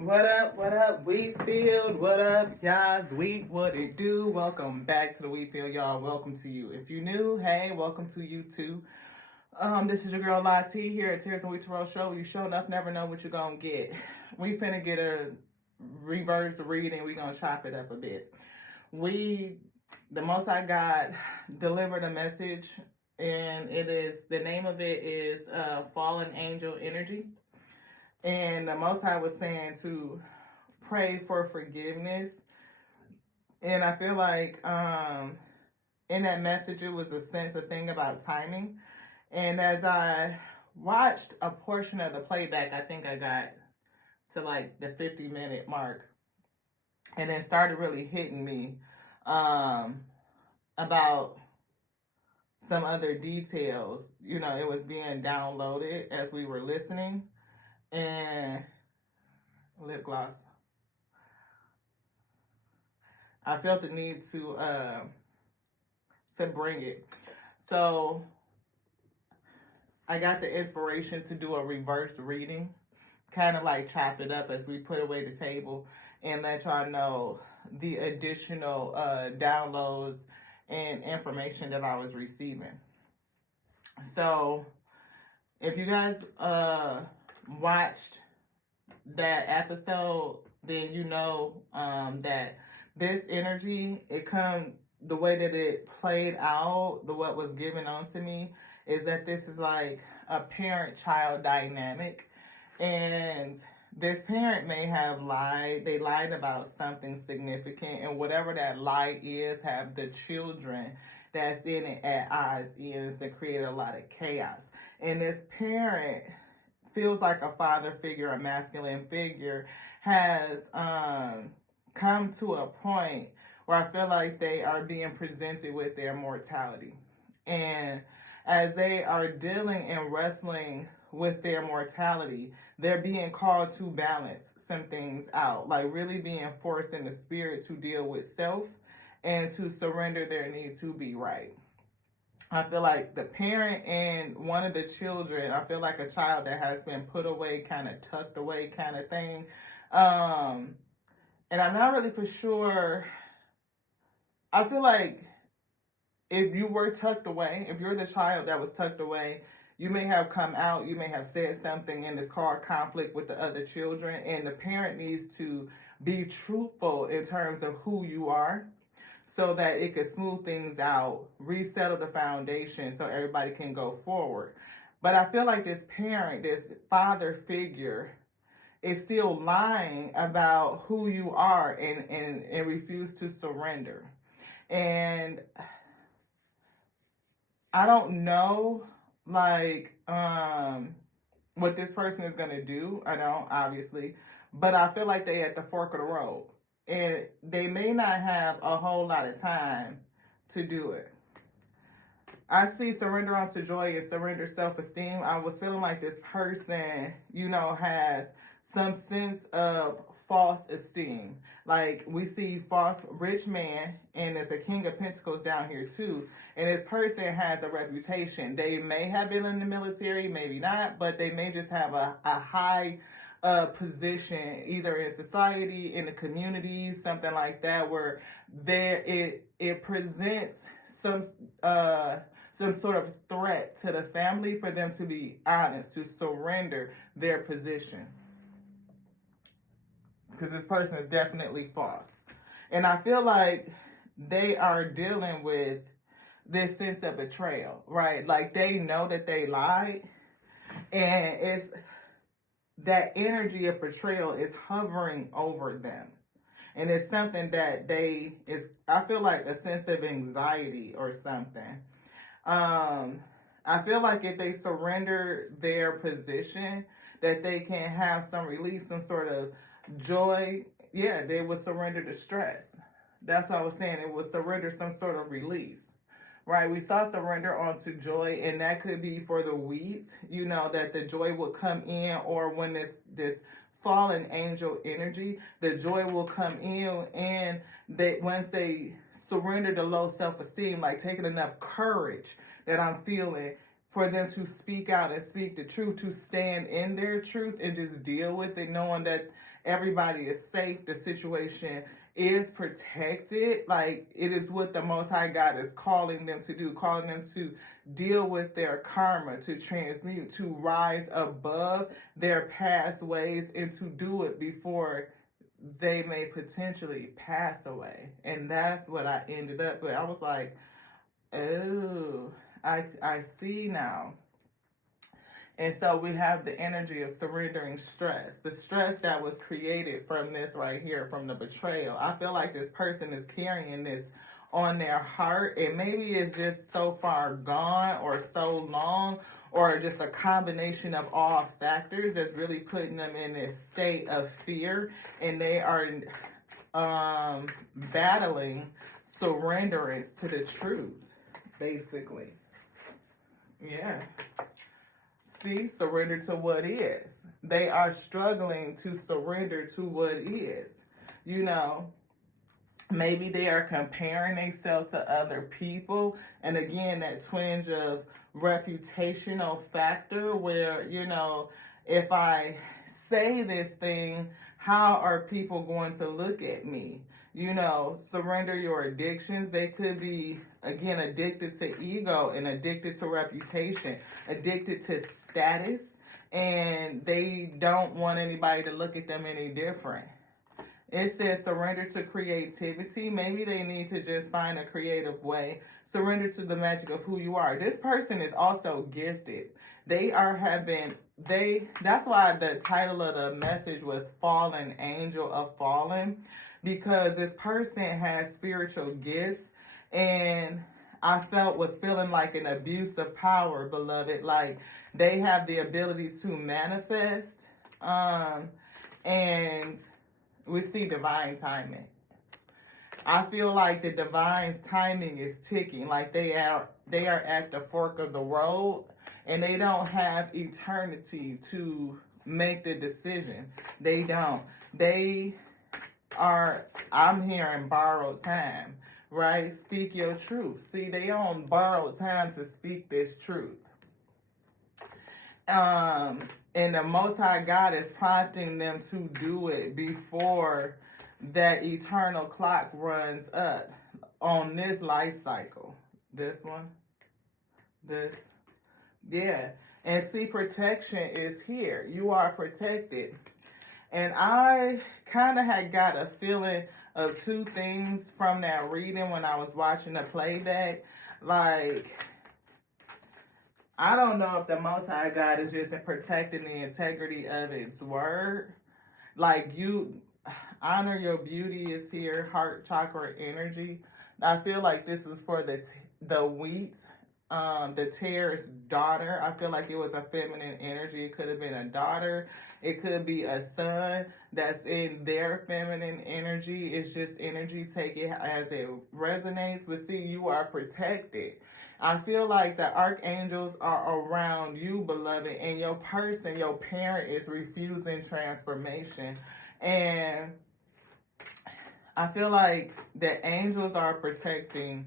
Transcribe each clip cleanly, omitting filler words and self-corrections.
What up, Wheatfield? What up, y'all's Wheat? What it do? Welcome back to the Wheatfield, y'all. Welcome to you. If you new, hey, welcome to you too. This is your girl Lati here at Tears and Wheat Terrell Show. You sure enough never know what you're gonna get. We finna get a reverse reading. We gonna chop it up a bit. The Most High God delivered a message, and the name of it is Fallen Angel Energy. And the Most High was saying to pray for forgiveness. And I feel like in that message, it was a sense of thing about timing. And as I watched a portion of the playback, I think I got to like the 50-minute mark. And it started really hitting me about some other details. You know, it was being downloaded as we were listening. And lip gloss. I felt the need to bring it. So I got the inspiration to do a reverse reading, kind of like chop it up as we put away the table and let y'all know the additional downloads and information that I was receiving. So if you guys watched that episode, then you know that this energy, the way that it played out, what was given onto me is that this is like a parent-child dynamic, and this parent may have lied. They lied about something significant, and whatever that lie is, have the children that's in it at odds is that created a lot of chaos. And this parent feels like a father figure, a masculine figure, has come to a point where I feel like they are being presented with their mortality. And as they are dealing and wrestling with their mortality, they're being called to balance some things out, like really being forced in the spirit to deal with self and to surrender their need to be right. I feel like the parent and one of the children, I feel like a child that has been put away, kind of tucked away kind of thing. And I'm not really for sure. I feel like if you were tucked away, if you're the child that was tucked away, you may have come out, you may have said something in this called conflict with the other children, and the parent needs to be truthful in terms of who you are, so that it could smooth things out, resettle the foundation so everybody can go forward. But I feel like this parent, this father figure, is still lying about who you are and refuse to surrender. And I don't know, like, what this person is going to do. I don't, obviously. But I feel like they at the fork of the road. And they may not have a whole lot of time to do it. I see surrender unto joy and surrender self-esteem. I was feeling like this person, has some sense of false esteem. Like we see false rich man, and there's a King of Pentacles down here too. And this person has a reputation. They may have been in the military, maybe not, but they may just have a high position either in society, in the community, something like that, where it presents some sort of threat to the family for them to be honest, to surrender their position. Because this person is definitely false. And I feel like they are dealing with this sense of betrayal, right? Like they know that they lied, and it's that energy of betrayal is hovering over them. And it's something that I feel like a sense of anxiety or something. I feel like if they surrender their position, that they can have some relief, some sort of joy. Yeah, they would surrender the stress. That's what I was saying. It would surrender some sort of release. Right, we saw surrender onto joy, and that could be for the wheat, that the joy will come in, or when this fallen angel energy, the joy will come in, and once they surrender the low self-esteem, like taking enough courage that I'm feeling for them to speak out and speak the truth, to stand in their truth and just deal with it, knowing that everybody is safe, the situation is protected. Like, it is what the Most High God is calling them to do, calling them to deal with their karma, to transmute, to rise above their past ways, and to do it before they may potentially pass away. And that's what I ended up with. I was like, oh, I see now. And so we have the energy of surrendering stress, the stress that was created from this right here, from the betrayal. I feel like this person is carrying this on their heart, and maybe it's just so far gone or so long, or just a combination of all factors that's really putting them in this state of fear, and they are battling surrenderance to the truth, basically. Yeah. See, surrender to what is. They are struggling to surrender to what is. You know, maybe they are comparing themselves to other people. And again, that twinge of reputational factor where, you know, if I say this thing, how are people going to look at me? You know, surrender your addictions. They could be, again, addicted to ego and addicted to reputation, addicted to status, and they don't want anybody to look at them any different. It says surrender to creativity. Maybe they need to just find a creative way. Surrender to the magic of who you are. This person is also gifted. That's why the title of the message was Fallen Angel of Fallen, because this person has spiritual gifts, and I was feeling like an abuse of power, beloved. Like, they have the ability to manifest, and we see divine timing. I feel like the divine's timing is ticking. Like, they are at the fork of the road, and they don't have eternity to make the decision. They don't. They are, I'm hearing borrowed time, right? Speak your truth. See, they on borrowed time to speak this truth. And the Most High God is prompting them to do it before that eternal clock runs up on this life cycle. This one, this, yeah. And see, protection is here. You are protected. And I kind of had got a feeling of two things from that reading when I was watching the playback. Like, I don't know if the Most High God is just protecting the integrity of His word. Like, you honor your beauty is here, heart chakra energy. I feel like this is for the wheat, the tare's daughter. I feel like it was a feminine energy. It could have been a daughter. It could be a son that's in their feminine energy. It's just energy. Take it as it resonates. But see, you are protected. I feel like the archangels are around you, beloved, and your person, your parent, is refusing transformation. And I feel like the angels are protecting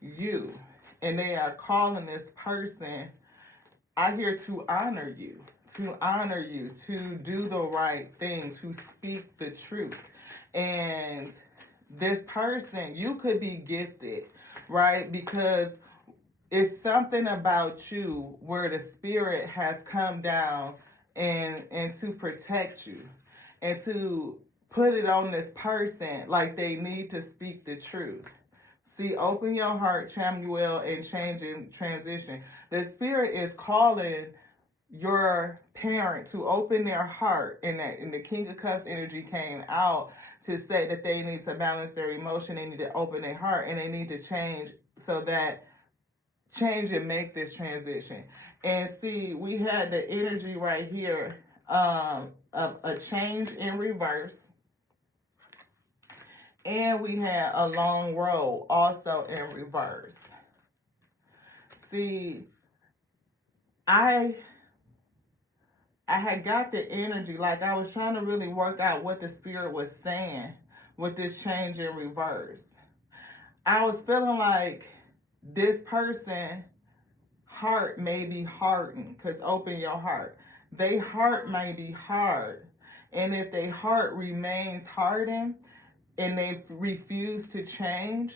you, and they are calling this person, I hear, to honor you, to do the right thing, to speak the truth. And this person, you could be gifted, right? Because it's something about you where the spirit has come down and to protect you and to put it on this person like they need to speak the truth. See, open your heart, Chamuel, and change and transition. The spirit is calling your parent to open their heart, and the King of Cups energy came out to say that they need to balance their emotion, they need to open their heart, and they need to change so that change and make this transition. And see, we had the energy right here of a change in reverse, and we had a long road also in reverse. See, I had got the energy, like I was trying to really work out what the spirit was saying with this change in reverse. I was feeling like this person heart may be hardened, because open your heart. They heart may be hard, And if their heart remains hardened and they refuse to change,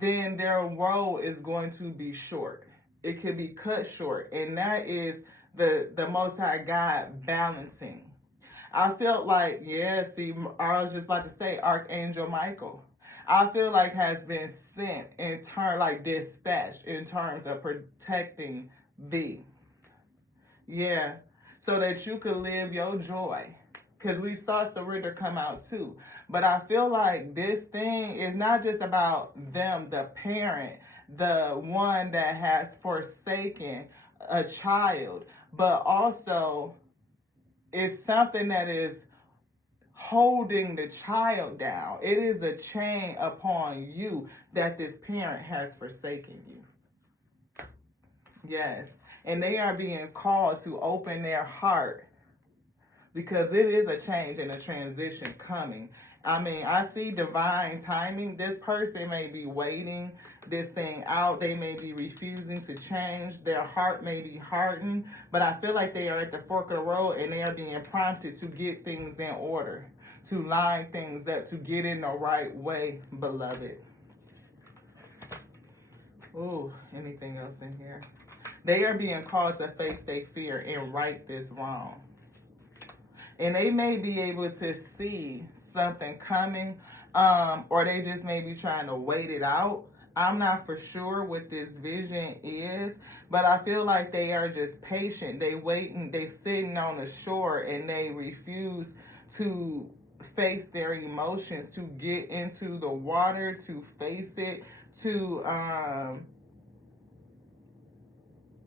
then their road is going to be short. It could be cut short. And that is the Most High God balancing. I felt like, yeah, see, I was just about to say Archangel Michael. I feel like has been sent in turn, like dispatched in terms of protecting thee. Yeah, so that you could live your joy. Because we saw surrender come out too. But I feel like this thing is not just about them, the parent, the one that has forsaken a child, but also it's something that is holding the child down. It is a chain upon you that this parent has forsaken you. Yes. And they are being called to open their heart because it is a change and a transition coming. I mean, I see divine timing. This person may be waiting this thing out. They may be refusing to change. Their heart may be hardened. But I feel like they are at the fork of the road and they are being prompted to get things in order, to line things up, to get in the right way, beloved. Ooh, anything else in here? They are being called to face their fear and right this wrong. And they may be able to see something coming, or they just may be trying to wait it out. I'm not for sure what this vision is, but I feel like they are just patient. They waiting, they sitting on the shore and they refuse to face their emotions, to get into the water, to face it, to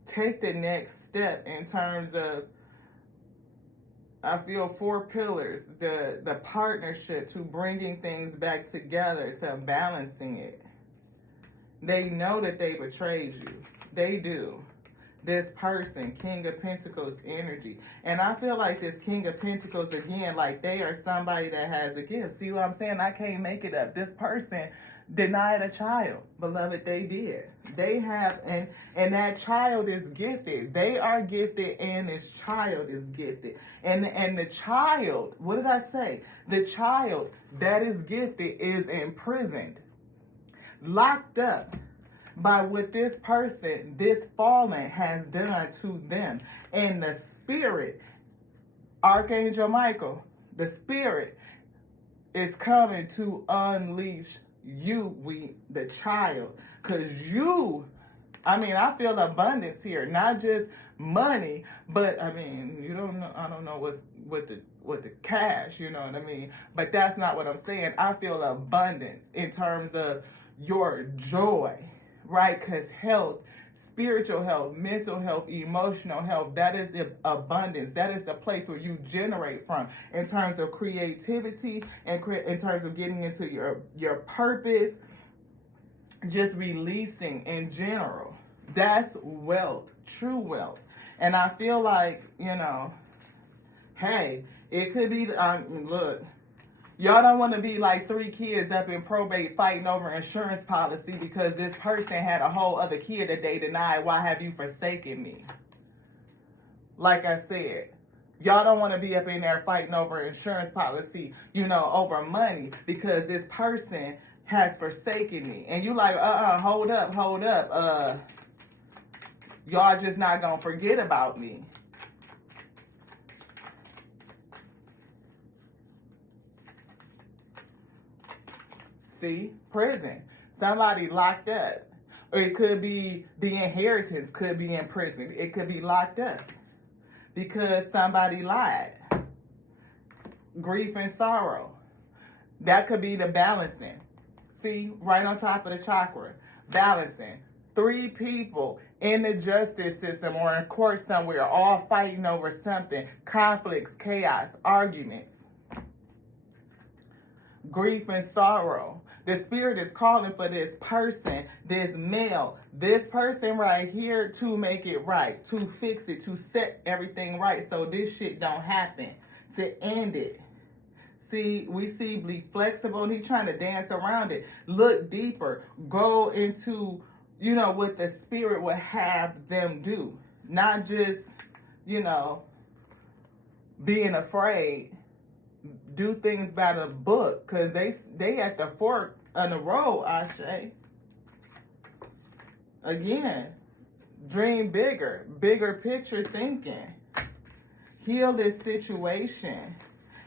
take the next step in terms of, I feel 4 pillars, the partnership, to bringing things back together, to balancing it. They know that they betrayed you. They do. This person, King of Pentacles energy. And I feel like this King of Pentacles, again, like they are somebody that has a gift. See what I'm saying? I can't make it up. This person denied a child. Beloved, they did. They have, and that child is gifted. They are gifted and this child is gifted. And the child, what did I say? The child that is gifted is imprisoned, locked up by what this person, this fallen, has done to them. And the spirit, Archangel Michael, the spirit is coming to unleash you, the child. Because you, I mean, I feel abundance here, not just money, but I mean, you don't know, I don't know what's with the cash, you know what I mean? But that's not what I'm saying. I feel abundance in terms of your joy, right? Because health, spiritual health, mental health, emotional health, that is abundance. That is the place where you generate from in terms of creativity and in terms of getting into your purpose, just releasing in general. That's wealth, true wealth. And I feel like, you know, hey, it could be, look, y'all don't want to be like 3 kids up in probate fighting over insurance policy because this person had a whole other kid that they denied. Why have you forsaken me? Like I said, y'all don't want to be up in there fighting over insurance policy, you know, over money because this person has forsaken me. And you like, hold up. Y'all just not going to forget about me. See, prison. Somebody locked up. Or it could be the inheritance could be in prison. It could be locked up because somebody lied. Grief and sorrow. That could be the balancing. See, right on top of the chakra. Balancing. 3 people in the justice system or in court somewhere all fighting over something. Conflicts, chaos, arguments. Grief and sorrow. The spirit is calling for this person, this male, this person right here to make it right, to fix it, to set everything right so this shit don't happen, to end it. See, we see be flexible. He's trying to dance around it. Look deeper. Go into, you know, what the spirit would have them do. Not just, you know, being afraid. do things by the book, because they at the fork in the road, I say. Again, dream bigger, bigger picture thinking. Heal this situation.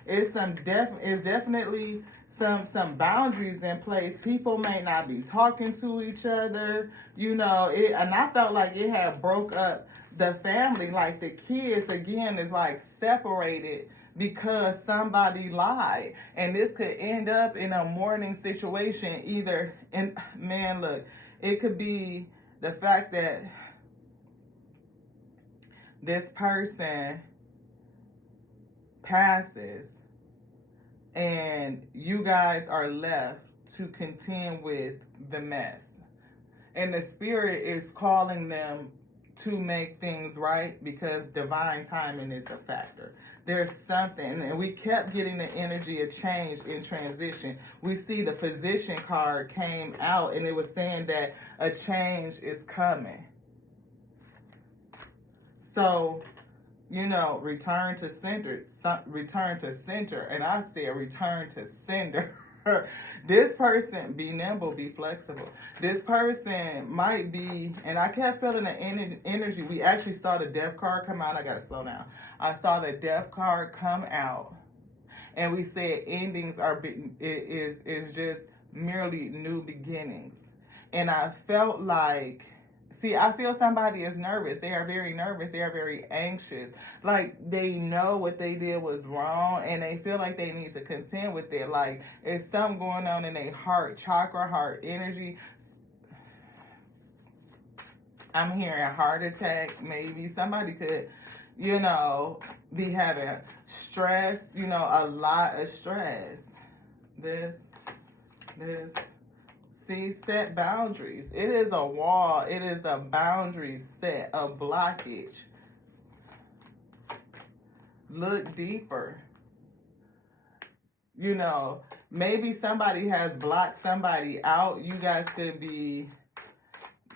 It's definitely some boundaries in place. People may not be talking to each other, and I felt like it had broke up the family. Like the kids again is like separated because somebody lied, and this could end up in a mourning situation. Either, and man, look, it could be the fact that this person passes and you guys are left to contend with the mess. And the spirit is calling them to make things right because divine timing is a factor. There's something, and we kept getting the energy of change in transition. We see the physician card came out and it was saying that a change is coming. So, return to center, and I said return to sender. This person, be nimble, be flexible. This person might be, and I kept feeling the energy. We actually saw the death card come out. I gotta slow down. I saw the death card come out, and we said endings is just merely new beginnings. And I felt like, I feel somebody is nervous. They are very nervous. They are very anxious. Like they know what they did was wrong and they feel like they need to contend with it. Like it's something going on in their heart chakra, heart energy. I'm hearing heart attack. Maybe somebody could, be having stress, a lot of stress. This. See, set boundaries. It is a wall. It is a boundary set, a blockage. Look deeper. Maybe somebody has blocked somebody out. You guys could be,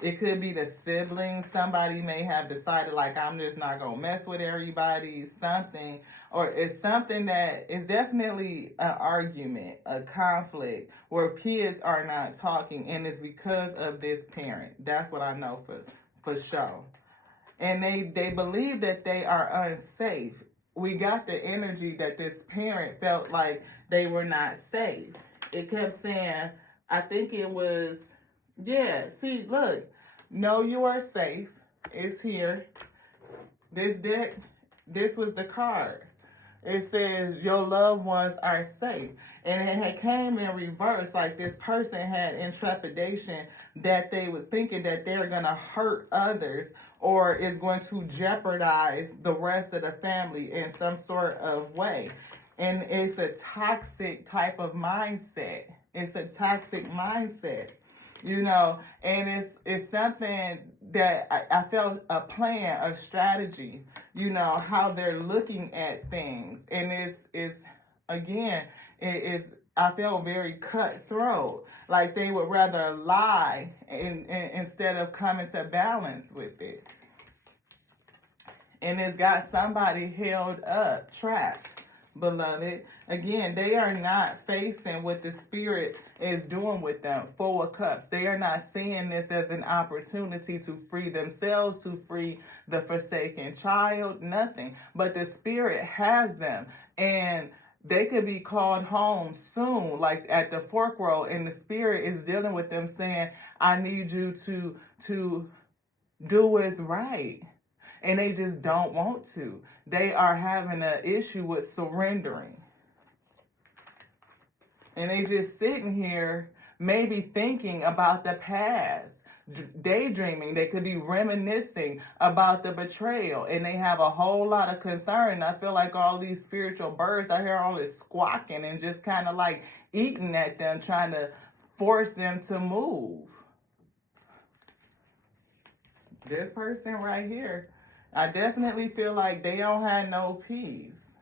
it could be the siblings. Somebody may have decided, like, I'm just not going to mess with everybody, something. Or it's something that is definitely an argument, a conflict, where kids are not talking, and it's because of this parent. That's what I know for sure. And they believe that they are unsafe. We got the energy that this parent felt like they were not safe. It kept saying, I think it was, see, look, know you are safe. It's here. This deck, this was the card. It says your loved ones are safe. And it had came in reverse, like this person had intrepidation that they were thinking that they're going to hurt others or is going to jeopardize the rest of the family in some sort of way. And it's a toxic type of mindset. It's a toxic mindset. And it's something that I felt a plan, a strategy, how they're looking at things. And it's again, I felt very cutthroat, like they would rather lie instead of coming to balance with it. And it's got somebody held up, trapped. Beloved, again, they are not facing what the spirit is doing with them. Four of Cups. They are not seeing this as an opportunity to free themselves, to free the forsaken child, nothing. But the spirit has them, and they could be called home soon, like at the fork road, and the spirit is dealing with them saying, I need you to do what's right. And they just don't want to. They are having an issue with surrendering. And they just sitting here maybe thinking about the past, daydreaming. They could be reminiscing about the betrayal. And they have a whole lot of concern. I feel like all these spiritual birds, I hear all this squawking and just kind of like eating at them, trying to force them to move. This person right here, I definitely feel like they don't have no peace.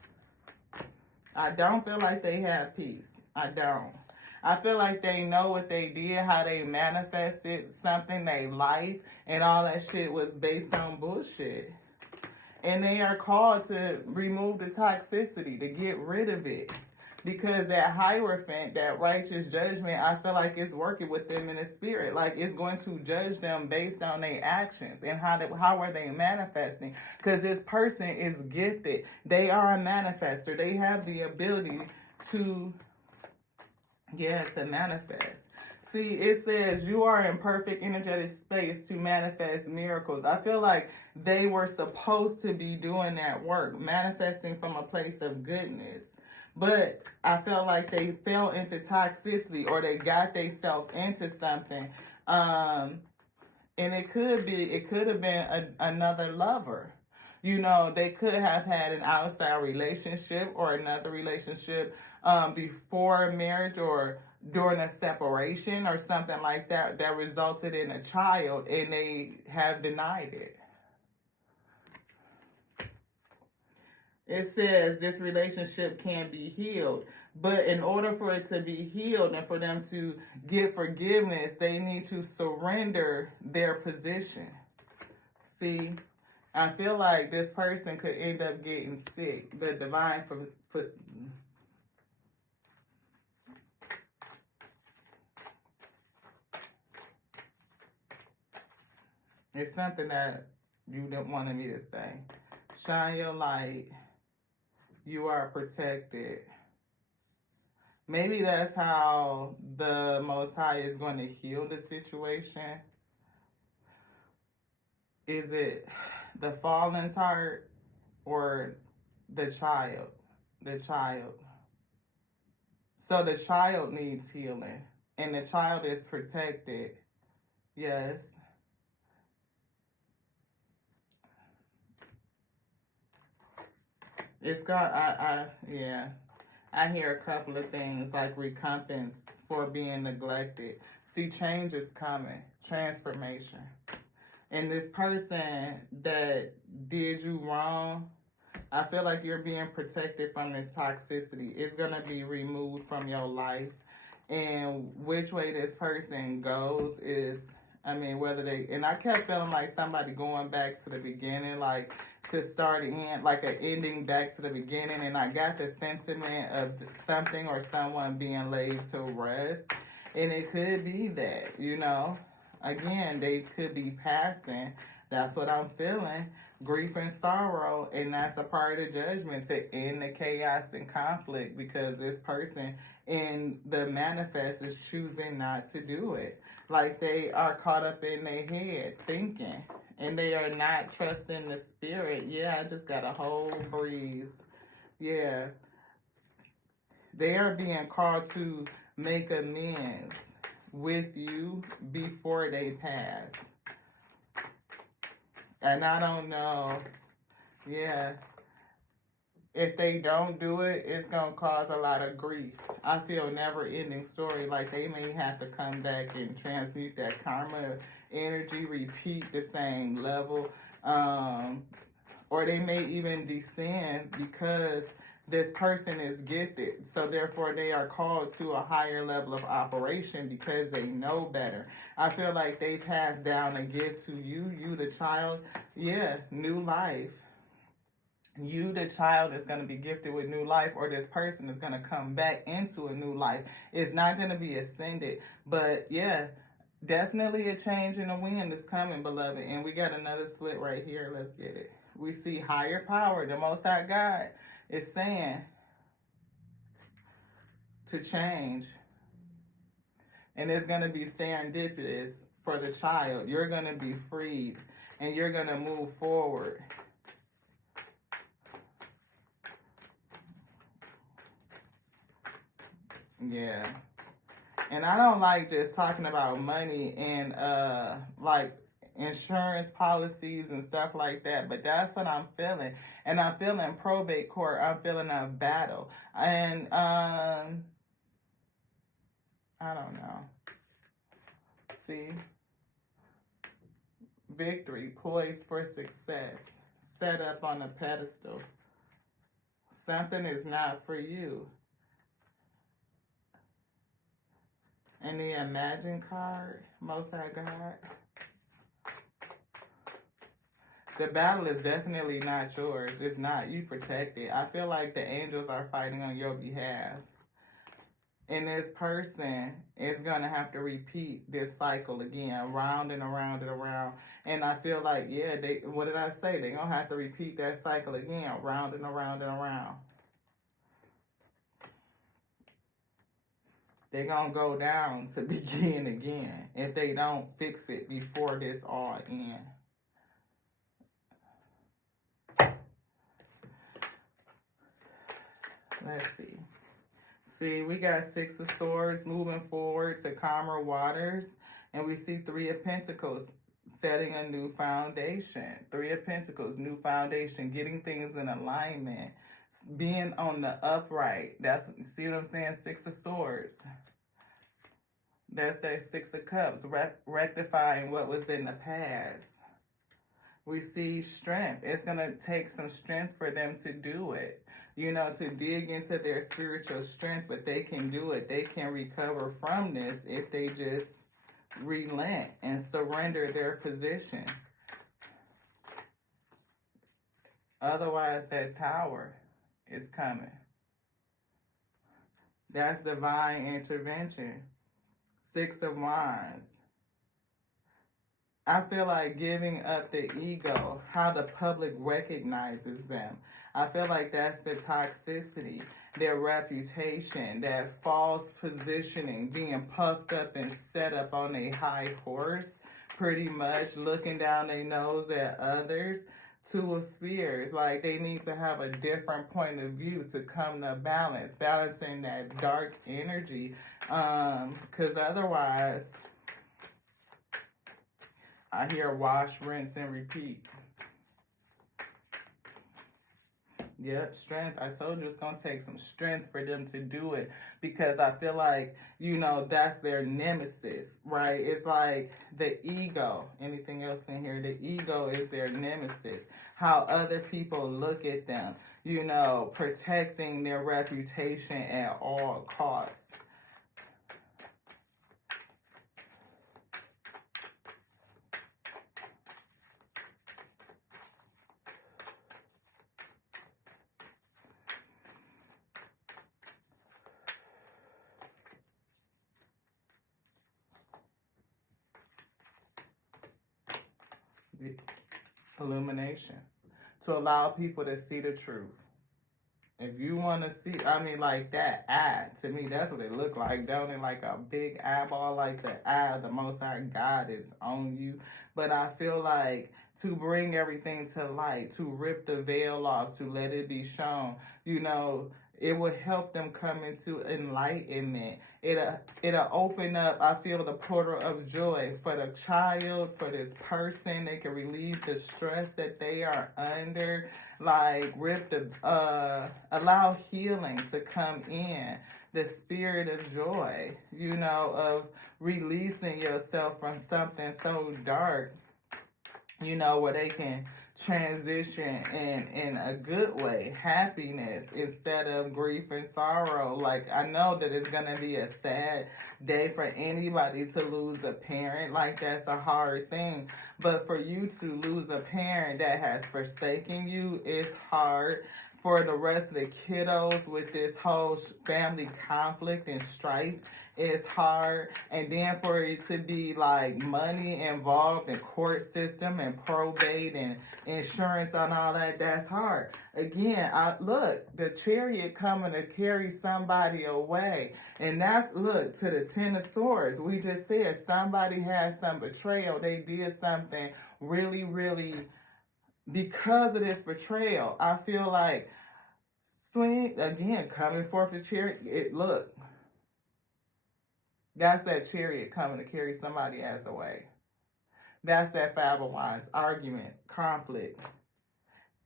I don't feel like they have peace. I don't. I feel like they know what they did, how they manifested something, their life, and all that shit was based on bullshit. And they are called to remove the toxicity, to get rid of it. because that Hierophant, that righteous judgment, I feel like it's working with them in the spirit. Like it's going to judge them based on their actions and how are they manifesting. Because this person is gifted. They are a manifester. They have the ability to, to manifest. See, it says you are in perfect energetic space to manifest miracles. I feel like they were supposed to be doing that work, manifesting from a place of goodness. But I felt like they fell into toxicity or they got themselves into something. And it could have been another lover. You know, they could have had an outside relationship or another relationship before marriage or during a separation or something like that that resulted in a child, and they have denied it. It says this relationship can be healed, but in order for it to be healed and for them to get forgiveness, they need to surrender their position. See, I feel like this person could end up getting sick. The divine it's something that you didn't want me to say. Shine your light. You are protected. Maybe that's how the Most High is going to heal the situation. Is it the fallen's heart or the child? The child. So the child needs healing. And the child is protected. Yes. It's got, I hear a couple of things like recompense for being neglected. See, change is coming. Transformation. And this person that did you wrong, I feel like you're being protected from this toxicity. It's going to be removed from your life. And which way this person goes is, whether they, and I kept feeling like somebody going back to the beginning, like to start again, like an ending back to the beginning. And I got the sentiment of something or someone being laid to rest. And it could be that, you know, again, they could be passing. That's what I'm feeling. Grief and sorrow. And that's a part of the judgment to end the chaos and conflict, because this person in the manifest is choosing not to do it. Like they are caught up in their head thinking, and they are not trusting the spirit. Yeah, I just got a whole breeze. Yeah. They are being called to make amends with you before they pass. And I don't know. Yeah. If they don't do it, it's going to cause a lot of grief. I feel never-ending story. Like they may have to come back and transmute that karma energy, repeat the same level. Or they may even descend because this person is gifted. So therefore they are called to a higher level of operation because they know better. I feel like they pass down a gift to you the child. Yeah, new life. You, the child, is going to be gifted with new life, or this person is going to come back into a new life. It's not going to be ascended. But yeah, definitely a change in the wind is coming, beloved. And we got another split right here. Let's get it. We see higher power. The Most High God is saying to change. And it's going to be serendipitous for the child. You're going to be freed. And you're going to move forward. Yeah. And I don't like just talking about money and like insurance policies and stuff like that, but that's what I'm feeling. And I'm feeling probate court. I'm feeling a battle. And I don't know. See? Victory, poised for success, set up on a pedestal. Something is not for you. And the Imagine card, Most High God. The battle is definitely not yours. It's not. You protect it. I feel like the angels are fighting on your behalf. And this person is going to have to repeat this cycle again, round and around and around. And I feel like, yeah, what did I say? They're going to have to repeat that cycle again, round and around and around. They're going to go down to begin again if they don't fix it before this all ends. Let's see. See, we got Six of Swords moving forward to calmer waters. And we see Three of Pentacles setting a new foundation. Three of Pentacles, new foundation, getting things in alignment, being on the upright. That's, see what I'm saying? Six of Swords. That's that Six of Cups, rectifying what was in the past. We see strength. It's going to take some strength for them to do it. You know, to dig into their spiritual strength, but they can do it. They can recover from this if they just relent and surrender their position. Otherwise, that Tower is coming. That's divine intervention. Six of Wands. I feel like giving up the ego, how the public recognizes them. I feel like that's the toxicity, their reputation, that false positioning, being puffed up and set up on a high horse, pretty much looking down their nose at others. Two of Spears, like they need to have a different point of view to come to balance, balancing that dark energy, because otherwise, I hear wash, rinse, and repeat. Yep, strength. I told you it's going to take some strength for them to do it, because I feel like, you know, that's their nemesis, right? It's like the ego. Anything else in here? The ego is their nemesis. How other people look at them, you know, protecting their reputation at all costs. Illumination, to allow people to see the truth. If you want to see, I mean, like that eye, to me, that's what it look like, don't it? Like a big eyeball, like the eye of the Most High God is on you. But I feel like to bring everything to light, to rip the veil off, to let it be shown, you know, it will help them come into enlightenment. It'll open up, I feel, the portal of joy for the child, for this person. They can relieve the stress that they are under. Like, allow healing to come in. The spirit of joy, you know, of releasing yourself from something so dark, you know, where they can transition in a good way, happiness instead of grief and sorrow. Like, I know that it's going to be a sad day for anybody to lose a parent. Like, that's a hard thing. But for you to lose a parent that has forsaken you is hard. For the rest of the kiddos with this whole family conflict and strife, it's hard. And then for it to be like money involved in court system and probate and insurance and all that, that's hard. Again, look, the Chariot coming to carry somebody away. And that's, look, to the Ten of Swords. We just said somebody had some betrayal. They did something really, really, because of this betrayal. I feel like, swing, again, coming forth the Chariot, look. That's that Chariot coming to carry somebody else away. That's that Five of Wands, argument, conflict.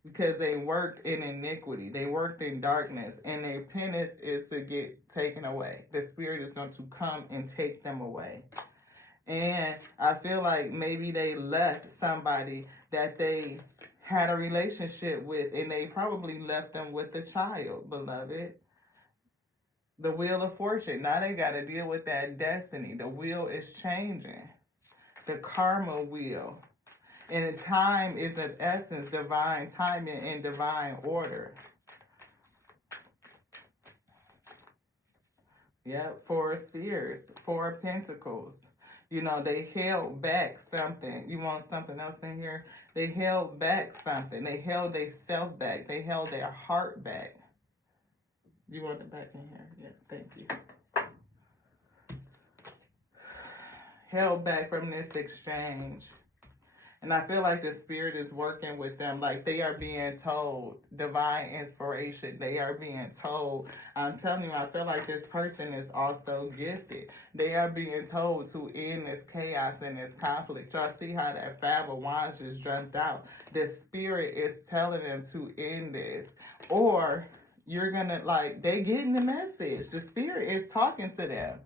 Because they worked in iniquity. They worked in darkness. And their penance is to get taken away. The spirit is going to come and take them away. And I feel like maybe they left somebody that they had a relationship with. And they probably left them with a child, beloved. The Wheel of Fortune. Now they got to deal with that destiny. The wheel is changing. The karma wheel. And the time is of essence, divine timing and divine order. Yeah, Four of Spheres, Four of Pentacles. You know, they held back something. You want something else in here? They held back something. They held their self back. They held their heart back. You want it back in here? Yeah, thank you. Held back from this exchange. And I feel like the spirit is working with them. Like they are being told divine inspiration. They are being told. I'm telling you, I feel like this person is also gifted. They are being told to end this chaos and this conflict. Y'all see how that Five of Wands just jumped out. The spirit is telling them to end this. Or you're gonna, like, they getting the message. The spirit is talking to them.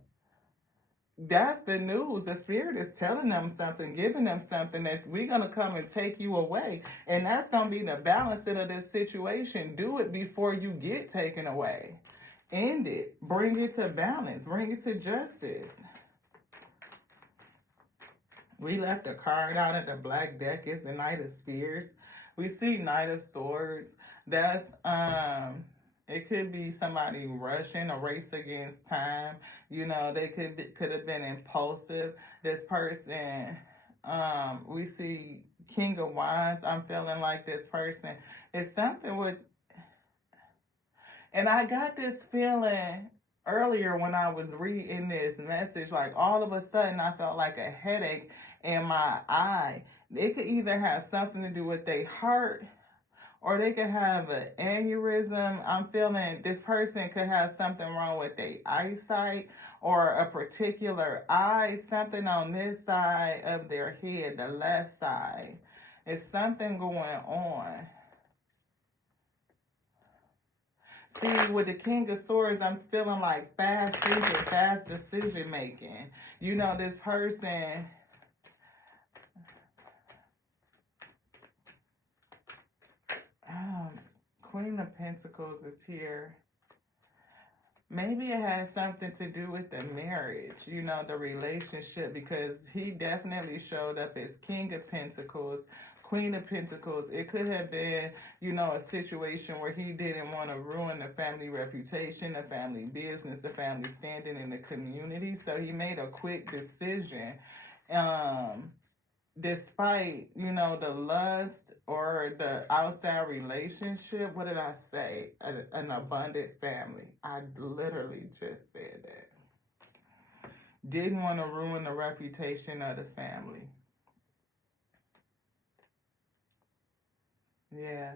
That's the news. The spirit is telling them something, giving them something that we're going to come and take you away. And that's going to be the balance of this situation. Do it before you get taken away. End it. Bring it to balance. Bring it to justice. We left a card out of the black deck. It's the Knight of Spears. We see Knight of Swords. That's it could be somebody rushing a race against time. You know, they could have been impulsive. This person, we see King of Wands. I'm feeling like this person is something with, and I got this feeling earlier when I was reading this message, like all of a sudden I felt like a headache in my eye. It could either have something to do with their heart, or they could have an aneurysm. I'm feeling this person could have something wrong with their eyesight or a particular eye, something on this side of their head, the left side. It's something going on. See, with the King of Swords, I'm feeling like fast thinking, fast decision making. You know, this person, Queen of Pentacles is here. Maybe it has something to do with the marriage, you know, the relationship, because he definitely showed up as King of Pentacles, Queen of Pentacles. It could have been, you know, a situation where he didn't want to ruin the family reputation, the family business, the family standing in the community. So he made a quick decision. Despite, you know, the lust or the outside relationship, what did I say? An abundant family. I literally just said that. Didn't want to ruin the reputation of the family. Yeah.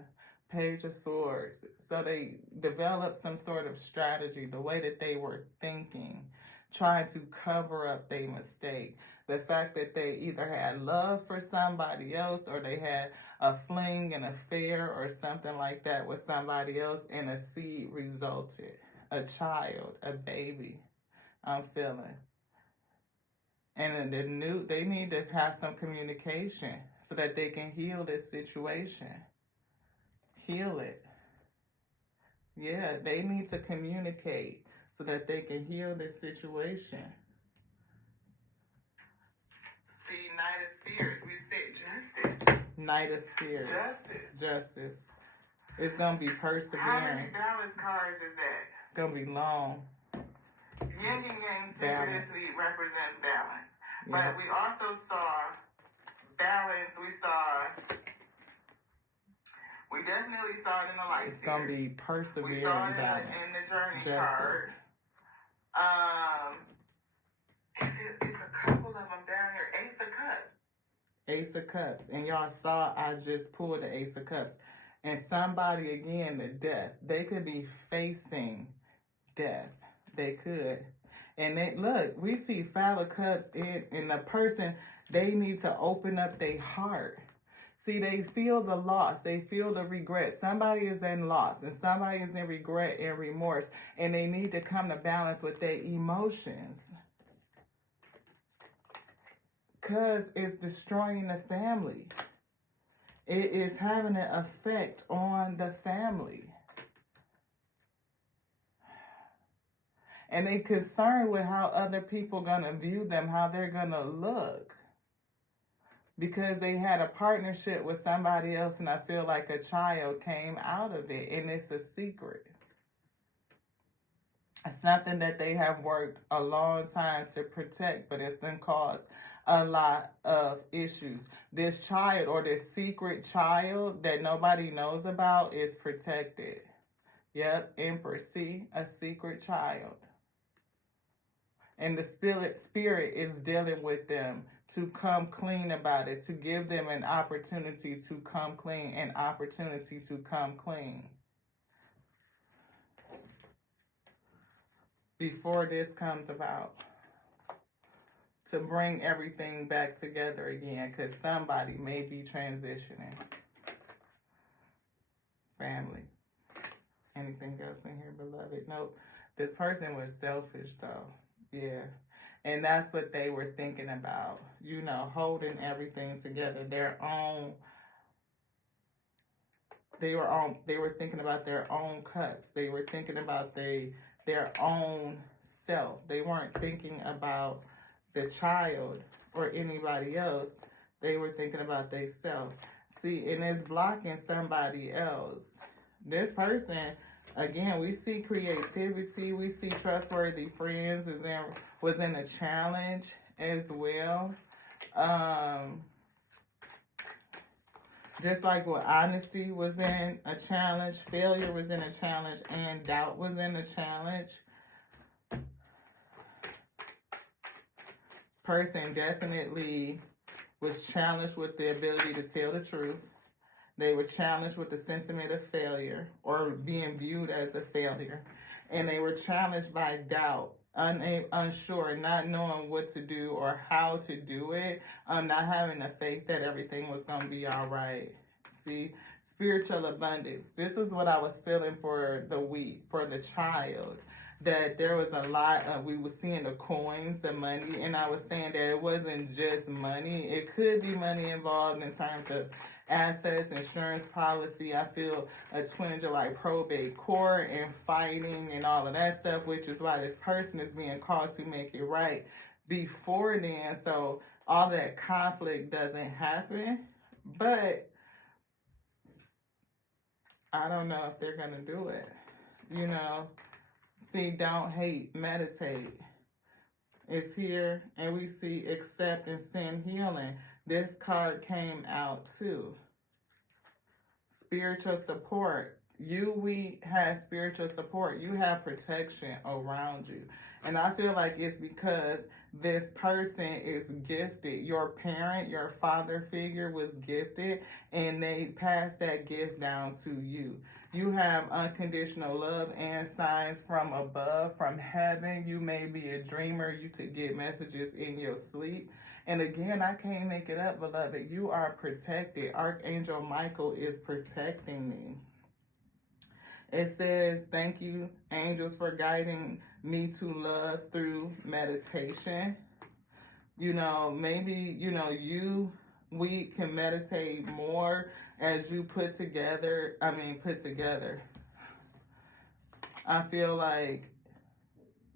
Page of Swords. So they developed some sort of strategy, the way that they were thinking, trying to cover up their mistake. The fact that they either had love for somebody else, or they had a fling, an affair, or something like that with somebody else, and a seed resulted. A child, a baby, I'm feeling. And they need to have some communication so that they can heal this situation. Heal it. Yeah, they need to communicate so that they can heal this situation. See, Knight of Spears. We said justice. Knight of Spears. Justice. It's going to be persevering. How many balance cards is that? It's going to be long. Yin and Yang synchronicity represents balance. Yeah. But we also saw balance. We definitely saw it in the light. It's going to be persevering. We saw it in the journey card. It's a couple of them down here. Ace of Cups. Ace of Cups. And y'all saw I just pulled the Ace of Cups. And somebody, again, the death. They could be facing death. They could. And look, we see Five of Cups in the person, they need to open up their heart. See, they feel the loss. They feel the regret. Somebody is in loss and somebody is in regret and remorse. And they need to come to balance with their emotions. Because it's destroying the family. It is having an effect on the family. And they're concerned with how other people going to view them, how they're going to look. Because they had a partnership with somebody else, and I feel like a child came out of it, and it's a secret. something that they have worked a long time to protect, but it's been caused a lot of issues. This child, or this secret child that nobody knows about, is protected. Yep, Empress, see, a secret child. And the spirit is dealing with them to come clean about it, to give them an opportunity to come clean, an opportunity to come clean. Before this comes about, to bring everything back together again, because somebody may be transitioning. Family. Anything else in here, beloved? Nope. This person was selfish, though. Yeah. And that's what they were thinking about, you know, holding everything together. They were thinking about their own cups. They were thinking about their own self. They weren't thinking about the child or anybody else. They were thinking about themselves. See, and it's blocking somebody else. This person, again, we see creativity. We see trustworthy friends was in a challenge as well. Just like what honesty was in a challenge, failure was in a challenge, and doubt was in a challenge. Person definitely was challenged with the ability to tell the truth. They were challenged with the sentiment of failure, or being viewed as a failure. And they were challenged by doubt, unsure, not knowing what to do or how to do it, not having the faith that everything was going to be all right. See, spiritual abundance. This is what I was feeling for the week, for the child. That there was a lot of, we were seeing the coins, the money, and I was saying that it wasn't just money. It could be money involved in terms of assets, insurance policy. I feel a twinge of like probate court and fighting and all of that stuff, which is why this person is being called to make it right before then. So all that conflict doesn't happen. But I don't know if they're going to do it, you know. See, don't hate, meditate. It's here, and we see accept and send healing. This card came out too. Spiritual support. We have spiritual support. You have protection around you. And I feel like it's because this person is gifted. Your parent, your father figure was gifted, and they passed that gift down to you. You have unconditional love and signs from above, from heaven. You may be a dreamer. You could get messages in your sleep. And again, I can't make it up, beloved. You are protected. Archangel Michael is protecting me. It says, thank you, angels, for guiding me to love through meditation. You know, maybe, you know, we can meditate more as you put together. I feel like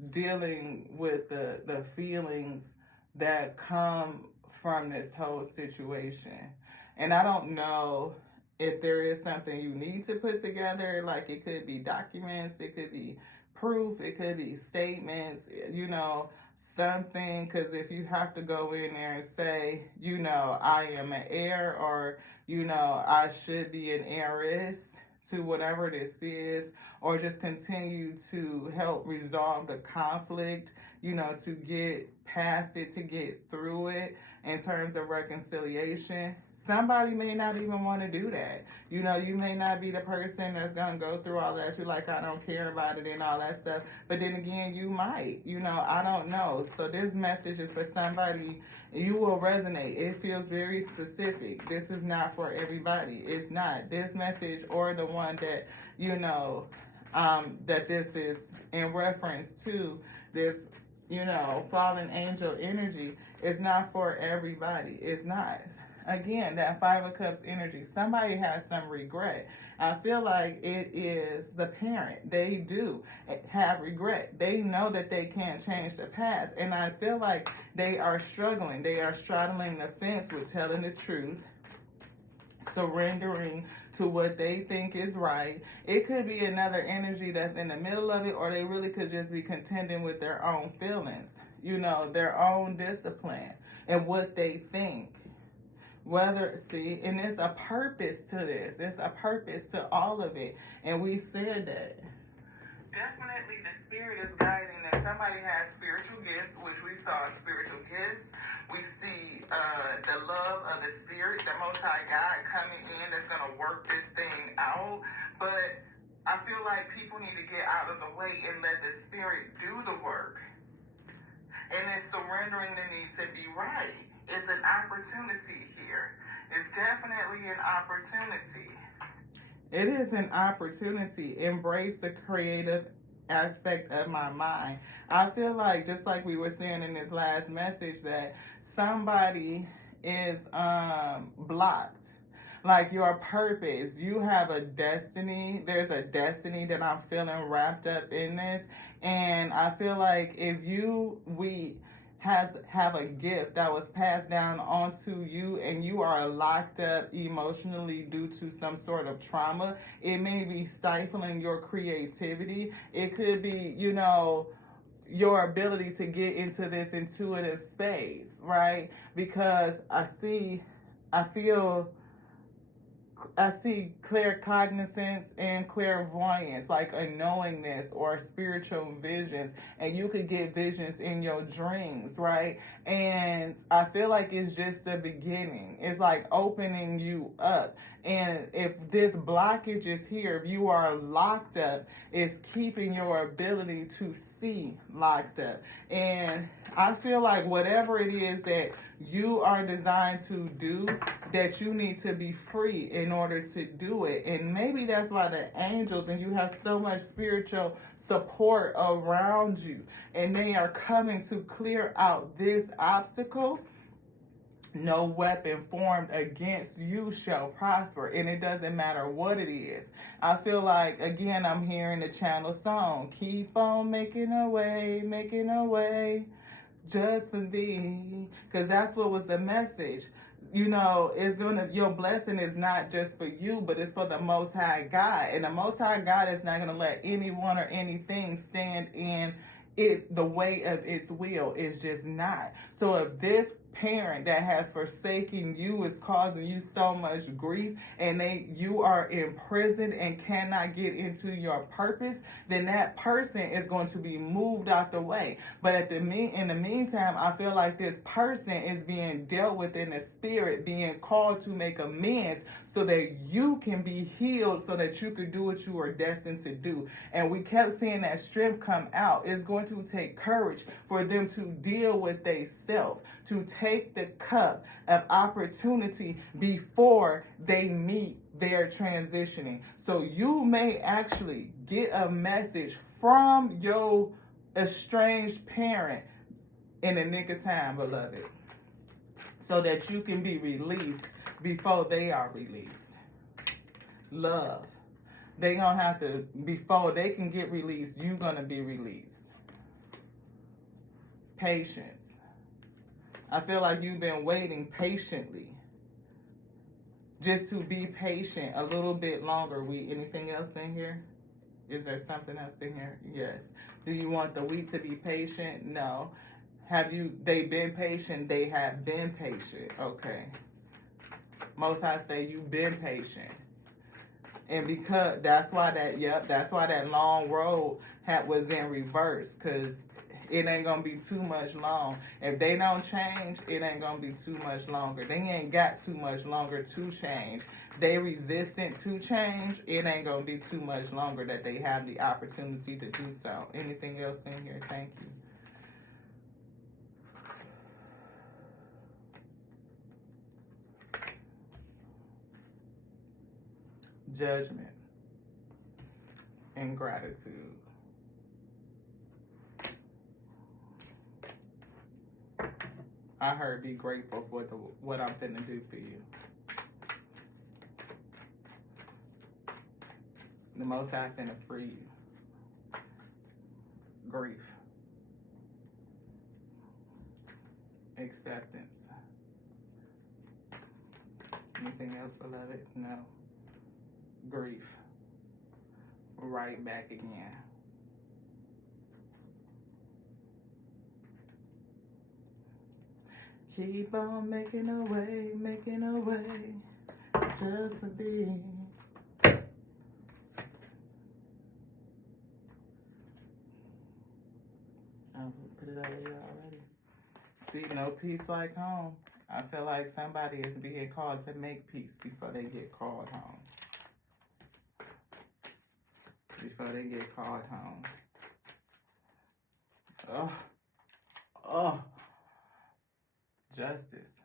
dealing with the feelings that come from this whole situation. And I don't know if there is something you need to put together, like it could be documents, it could be proof, it could be statements, you know, something. Because if you have to go in there and say, you know, I am an heir, or, you know, I should be an heiress to whatever this is, or just continue to help resolve the conflict, you know, to get past it, to get through it in terms of reconciliation. Somebody may not even want to do that. You know, you may not be the person that's going to go through all that. You're like, I don't care about it and all that stuff. But then again, you might, you know, I don't know. So this message is for somebody. You will resonate. It feels very specific. This is not for everybody. It's not. This message, or the one that, you know, that this is in reference to, this, you know, fallen angel energy, is not for everybody. It's not. Again, that Five of Cups energy, somebody has some regret. I feel like it is the parent. They do have regret. They know that they can't change the past. And I feel like they are struggling. They are straddling the fence with telling the truth surrendering to what they think is right. It could be another energy that's in the middle of it, or they really could just be contending with their own feelings, you know, their own discipline and what they think. Whether, see, and there's a purpose to this. There's a purpose to all of it. And we said that. Definitely the spirit is guiding that somebody has spiritual gifts, which we saw spiritual gifts. We see the love of the spirit, the Most High God coming in that's going to work this thing out. But I feel like people need to get out of the way and let the spirit do the work. And it's surrendering the need to be right. It's an opportunity here. It's definitely an opportunity. It is an opportunity. Embrace the creative aspect of my mind. I feel like, just like we were saying in this last message, that somebody is blocked. Like your purpose, you have a destiny. There's a destiny that I'm feeling wrapped up in this. And I feel like if we have a gift that was passed down onto you and you are locked up emotionally due to some sort of trauma, it may be stifling your creativity. It could be, you know, your ability to get into this intuitive space, right? Because I see claircognizance and clairvoyance, like a knowingness or spiritual visions, and you could get visions in your dreams, right? And I feel like it's just the beginning. It's like opening you up. And if this blockage is here, if you are locked up, it's keeping your ability to see locked up. And I feel like whatever it is that you are designed to do, that you need to be free in order to do it. And maybe that's why the angels, and you have so much spiritual support around you, and they are coming to clear out this obstacle. No weapon formed against you shall prosper, and it doesn't matter what it is. I feel like, again, I'm hearing the channel song, keep on making a way, just for thee, because that's what was the message. You know, your blessing is not just for you, but it's for the Most High God, and the Most High God is not going to let anyone or anything stand in the way of its will. Is just not. So if this parent that has forsaken you is causing you so much grief, and you are imprisoned and cannot get into your purpose, then that person is going to be moved out the way. But in the meantime, I feel like this person is being dealt with in the spirit, being called to make amends so that you can be healed, so that you could do what you are destined to do. And we kept seeing that strength come out. It's going to take courage for them to deal with they self, to take the cup of opportunity before they meet their transitioning. So you may actually get a message from your estranged parent in the nick of time, beloved, so that you can be released before they are released. Love. They gonna have to, before they can get released, you're gonna be released. Patience. I feel like you've been waiting patiently. Just to be patient a little bit longer. Anything else in here? Is there something else in here? Yes. Do you want the wheat to be patient? No. They been patient? They have been patient. Okay. Most High say you've been patient. And because that's why that long road was in reverse, because it ain't gonna be too much long. If they don't change, it ain't gonna be too much longer. They ain't got too much longer to change. They resistant to change, it ain't gonna be too much longer that they have the opportunity to do so. Anything else in here? Thank you. Judgment and gratitude. I heard be grateful for what I'm finna do for you. The Most High finna free you. Grief. Acceptance. Anything else, beloved? No. Grief. Right back again. Keep on making a way, just for thee. I put it over here already. See, no peace like home. I feel like somebody is being called to make peace before they get called home. Before they get called home. Oh. Justice.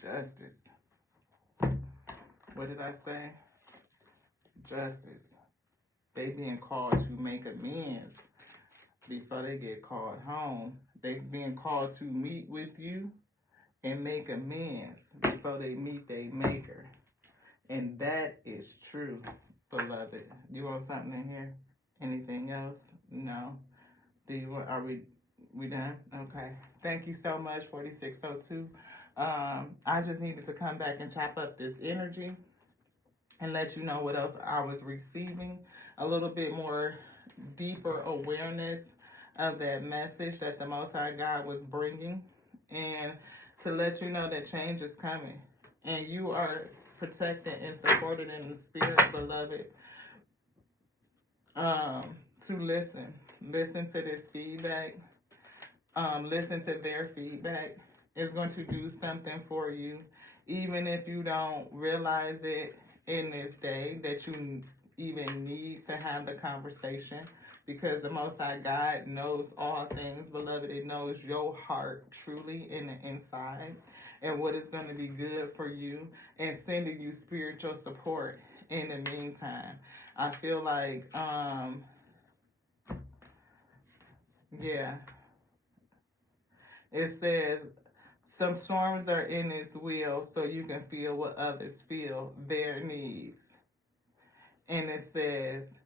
Justice. What did I say? Justice. They being called to make amends before they get called home. They being called to meet with you and make amends before they meet their maker. And that is true, beloved. You want something in here? Anything else? No. Do you want, are we done? Okay. Thank you so much, 4602. I just needed to come back and chop up this energy and let you know what else I was receiving. A little bit more deeper awareness of that message that the Most High God was bringing. And to let you know that change is coming. And you are protected and supported in the spirit, beloved. To listen. Listen to this feedback. Listen to their feedback. It's going to do something for you. Even if you don't realize it in this day that you even need to have the conversation. Because the Most High God knows all things, beloved. It knows your heart truly in the inside. And what is going to be good for you. And sending you spiritual support in the meantime. I feel like, yeah. It says, some storms are in His will so you can feel what others feel, their needs. And it says,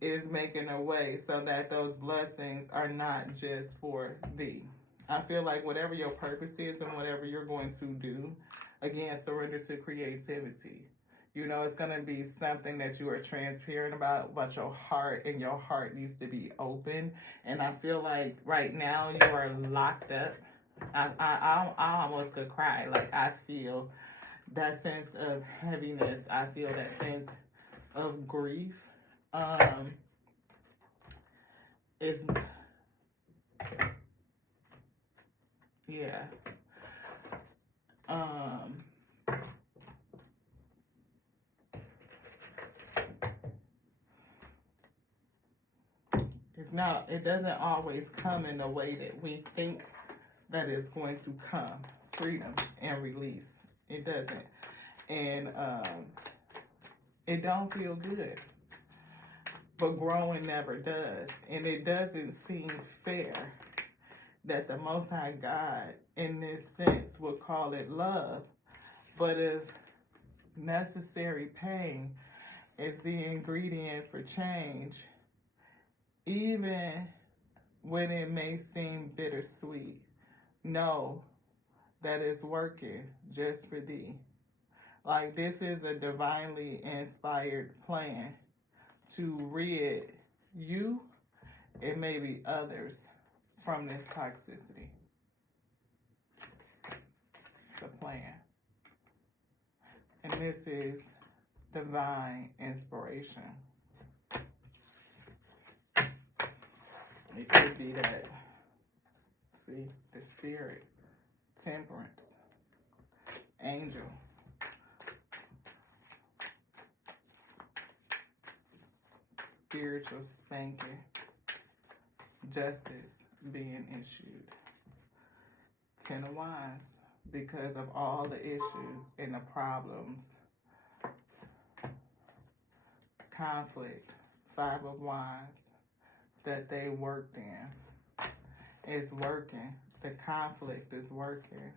is making a way so that those blessings are not just for thee. I feel like whatever your purpose is and whatever you're going to do, again, surrender to creativity. You know, it's going to be something that you are transparent about your heart, and your heart needs to be open. And I feel like right now you are locked up. I almost could cry. Like, I feel that sense of heaviness. I feel that sense of grief. It's, yeah. It's not, it doesn't always come in the way that we think that it's going to come. Freedom and release. It doesn't. And it don't feel good. But growing never does. And it doesn't seem fair that the Most High God, in this sense, would call it love. But if necessary pain is the ingredient for change, even when it may seem bittersweet, know that it's working just for thee. Like, this is a divinely inspired plan to rid you and maybe others from this toxicity. It's a plan. And this is divine inspiration. It could be that, see, the spirit, temperance, angel, spiritual spanking, justice being issued. 10 of Wands, because of all the issues and the problems, conflict, 5 of Wands, that they worked in. It's working. The conflict is working.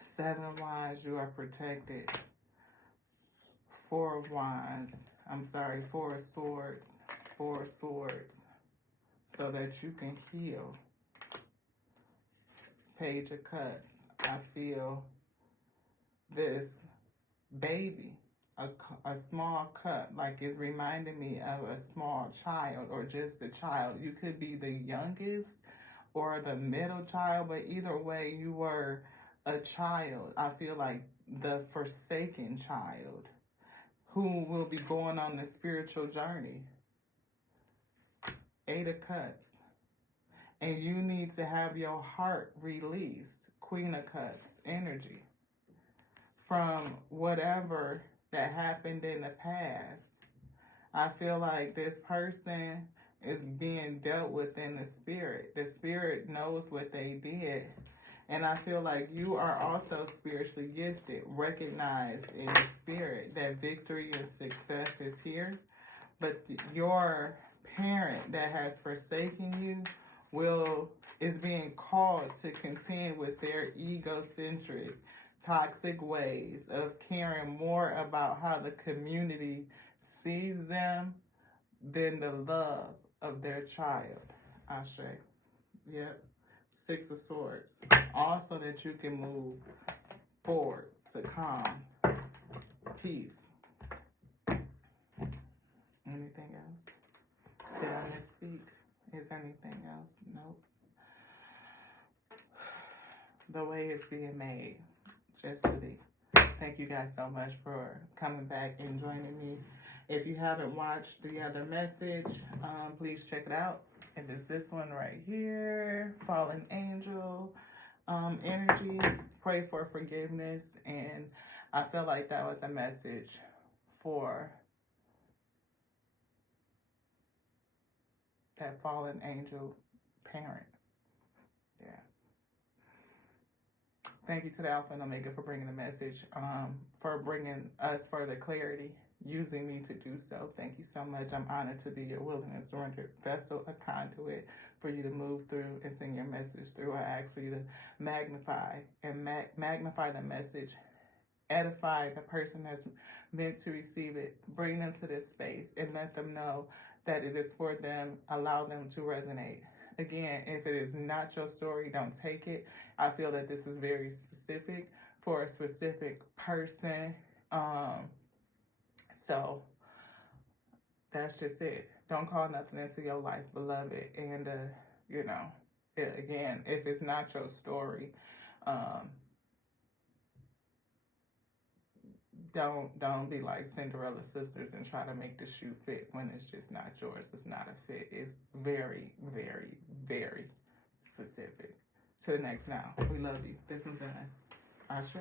7 of Wands, you are protected. 4 of Wands, 4 of Swords. 4 of Swords, so that you can heal. Page of Cups. I feel this baby, a small cup, like it's reminding me of a small child or just a child. You could be the youngest or the middle child, but either way, you were a child. I feel like the forsaken child who will be going on the spiritual journey. 8 of Cups. And you need to have your heart released. Queen of Cups energy. From whatever that happened in the past. I feel like this person is being dealt with in the spirit. The spirit knows what they did. And I feel like you are also spiritually gifted, recognized in the spirit that victory and success is here. But your parent that has forsaken you is being called to contend with their egocentric, toxic ways of caring more about how the community sees them than the love of their child. Ashe. Yep. 6 of Swords. Also that you can move forward to calm, peace. Anything else? Did I misspeak? Is anything else? Nope. The way it's being made. Just to be. Thank you guys so much for coming back and joining me. If you haven't watched the other message, please check it out. And it's this one right here, Fallen Angel energy. Pray for forgiveness. And I feel like that was a message for that fallen angel parent. Yeah. Thank you to the Alpha and Omega for bringing the message, for bringing us further clarity, using me to do so. Thank you so much. I'm honored to be your willing and surrendered vessel, a conduit for you to move through and send your message through. I ask for you to magnify and magnify the message, edify the person that's meant to receive it, bring them to this space and let them know that it is for them, allow them to resonate. Again, if it is not your story, don't take it. I feel that this is very specific for a specific person. So that's just it. Don't call nothing into your life, beloved. And, again, if it's not your story, don't be like Cinderella sisters and try to make the shoe fit when it's just not yours. It's not a fit. It's very, very, very specific. To the next now. We love you. This was done. Ashe.